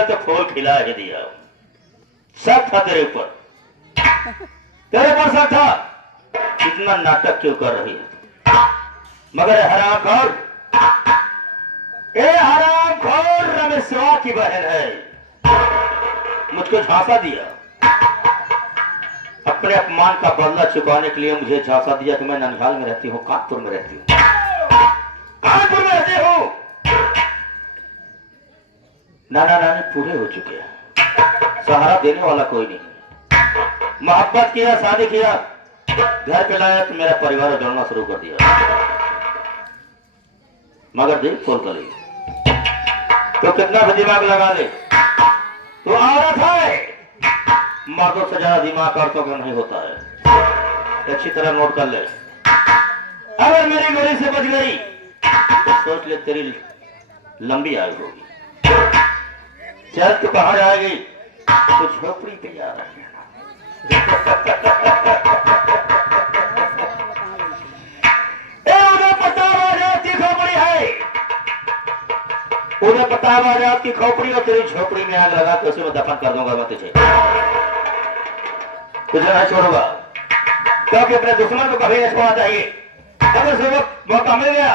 तूने तो फूल खिला ही दिया। सब था तेरे ऊपर, तेरे पर सब था। इतना नाटक क्यों कर रही है? मगर हरामखोर, रमेशवा की बहन है, मुझको झांसा दिया। अपने अपमान का बदला चुकाने के लिए मुझे झांसा दिया कि मैं ननिहाल में रहती हूँ, कानपुर में रहती हूँ, कानपुर में रहती हूँ। नाना नानी पूरे हो चुके हैं, सहारा देने वाला कोई नहीं। मोहब्बत किया, शादी किया, घर पे लाया तो मेरा परिवार जोड़ना शुरू कर दिया। मगर देख खोल कर तो कितना भी दिमाग लगा ले, तो औरत है। मर्दों से ज्यादा दिमाग औरतों का नहीं होता है, अच्छी तरह नोट कर ले। अगर मेरी गोली से बच गई तो सोच ले तेरी लंबी आयु होगी। चल तू कहां जाएगी? तो झोपड़ी पे जा रही है। उन्हें पता है आपकी खोपड़ी और तेरी झोपड़ी में आग लगा के उसे मैं दफन कर दूंगा। मैं तुझे नहीं छोड़ूंगा, क्योंकि अपने दुश्मन को कभी नहीं छोड़ना चाहिए। अगर उसे मौका मिल गया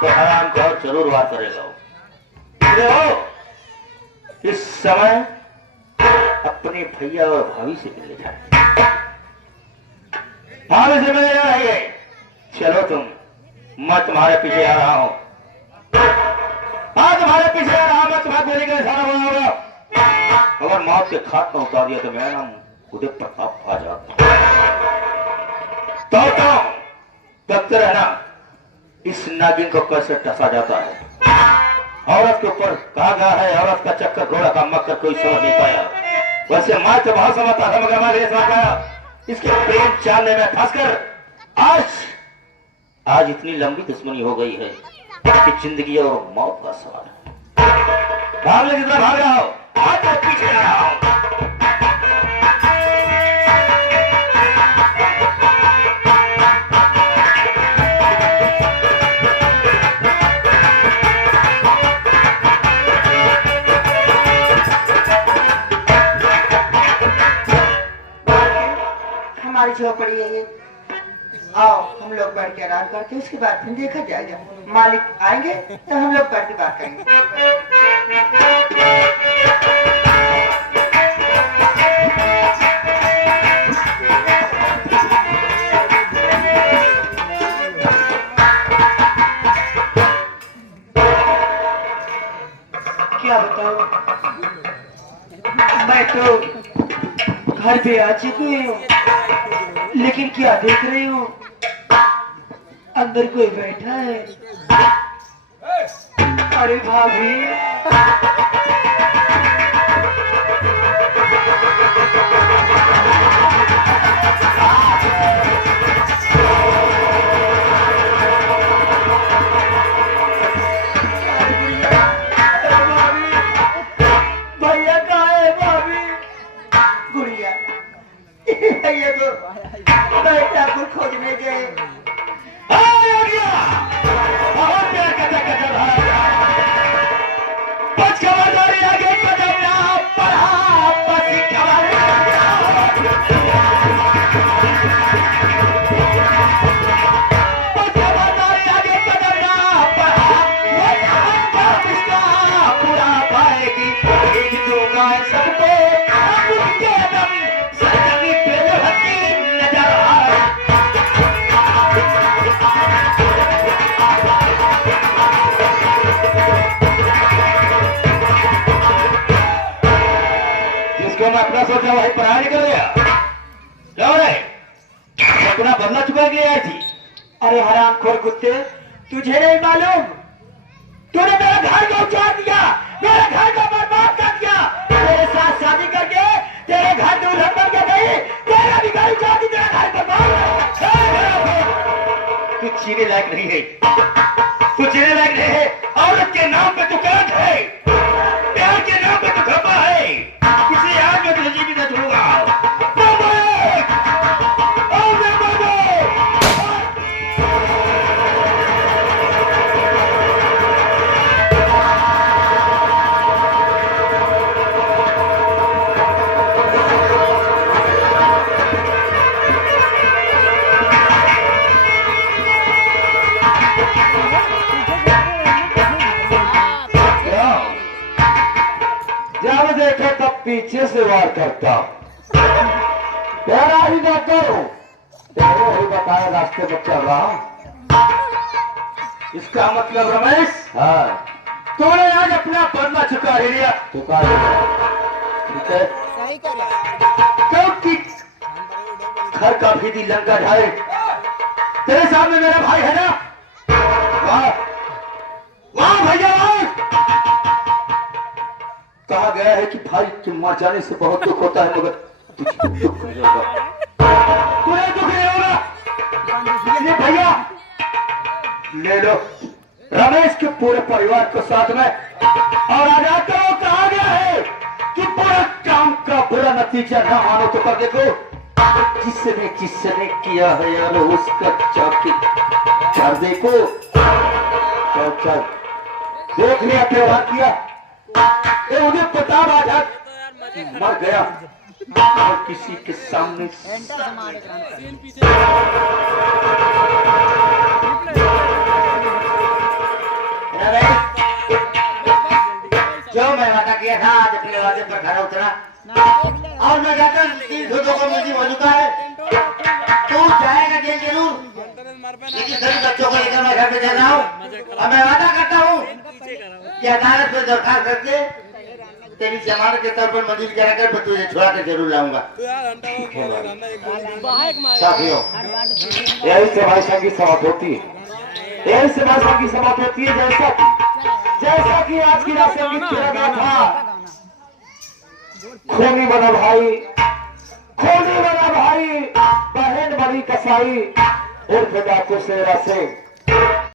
तो हराम को जरूर वार करेगा। इस समय अपने भैया और भाभी से मिलने जाए, भाभी से मिलने जाएंगे। चलो तुम, मैं तुम्हारे पीछे आ रहा हूं। तुम्हारे पीछे आ रहा हूं, मैं तुम्हारे गोली का निशाना बनाऊंगा। अगर मौत के खाट में उतार दिया तो मेरा नाम उदय प्रताप आ जाता। तो देखते रहना इस नागिन को कैसे टसा जाता है। औरत के ऊपर कहा गया है, औरत का चक्कर घोड़ा का मक्कर कोई समझ नहीं पाया। वैसे मैं तो बहुत समझता था, मगर मैं नहीं समझ पाया। इसके प्रेम चालने में फंसकर आज इतनी लंबी दुश्मनी हो गई है कि जिंदगी और मौत का सवाल है। भाग ले, जितना भाग रहा हो, आज तो पीछे आ रहा हूं। हमारी झोपड़ी है ये, आओ हम लोग बैठ के आराम करके उसके बाद फिर देखा जाएगा। मालिक आएंगे तो हम लोग बैठ के बात करेंगे। क्या बताऊं, मैं तो घर पे आ चुकी हूँ, लेकिन क्या देख रही हूँ, अंदर कोई बैठा है। अरे भाभी, भैया कहाँ है? भाभी, गुड़िया, ये तो बेटा को खोजने गए। अपना सोचा वही पढ़ाई निकल गया। अपना बदला चुका के आई थी। अरे हरामखोर कुत्ते, तुझे नहीं मालूम, तूने मेरा घर को उजाड़ दिया, मेरे घर को बर्बाद कर दिया। तेरे साथ शादी करके तेरे घर दूल्हन बन के गई, तेरा भी घर उजाड़ दी, तेरा घर बर्बाद। तू जीने लायक नहीं है, तू जीने लायक नहीं है। औरत के नाम पे तू कलंक है, प्यार के नाम पे तू खपा है। किसी आज में तुझे जीवित न छोड़ूंगा। नीचे से वार करता हूं। तेरा ही नौकर हूं, तेरे ही बताए रास्ते पर चल रहा हूं। इसका मतलब रमेश, हाँ, तूने आज अपना बदला चुका ही लिया। चुका लिया, ठीक है, सही कर क्योंकि घर का भीदी लंका ढाए तेरे सामने मेरा भाई है ना। वाह वाह भैया वाह। कहा गया है कि भाई के मर जाने से बहुत दुख होता है, मगर तुझे दुख नहीं होगा, तुम्हें दुख नहीं होगा। इसलिए भैया ले लो रमेश के पूरे परिवार को साथ में, और आजाता हो। कहा गया है कि पूरा काम का बुरा नतीजा ना मानो तो कर देखो, जिसने किया है यार उसका जाके कर देखो। चल चल देख लिया, त्योहार किया, ये मुझे पता आजाद मर गया और किसी के सामने जो मैं वादा किया था आज अपने वादे पर खड़ा उतरा, और मैं जाकर 300 को मुझे हो चुका है। तू जाएगा जेल जरूर, लेकिन सभी बच्चों को लेकर मैं घर पे जा रहा हूँ, और मैं वादा करता हूँ कि अदालत में दरखास्त करके तेरी जमानत के तौर पर मंजूर कराकर मैं तुझे छुड़ा कर जरूर लाऊंगा। साथियों, यही से भाई संग की समाप्त होती है, यही से भाई संग की समाप्त होती है। जैसा कि आज की रात संगीत किया गया था, खूनी बना भाई, खूनी बना भाई, बहन बनी कसाई, उर्फ डाकू शेरा सिंह।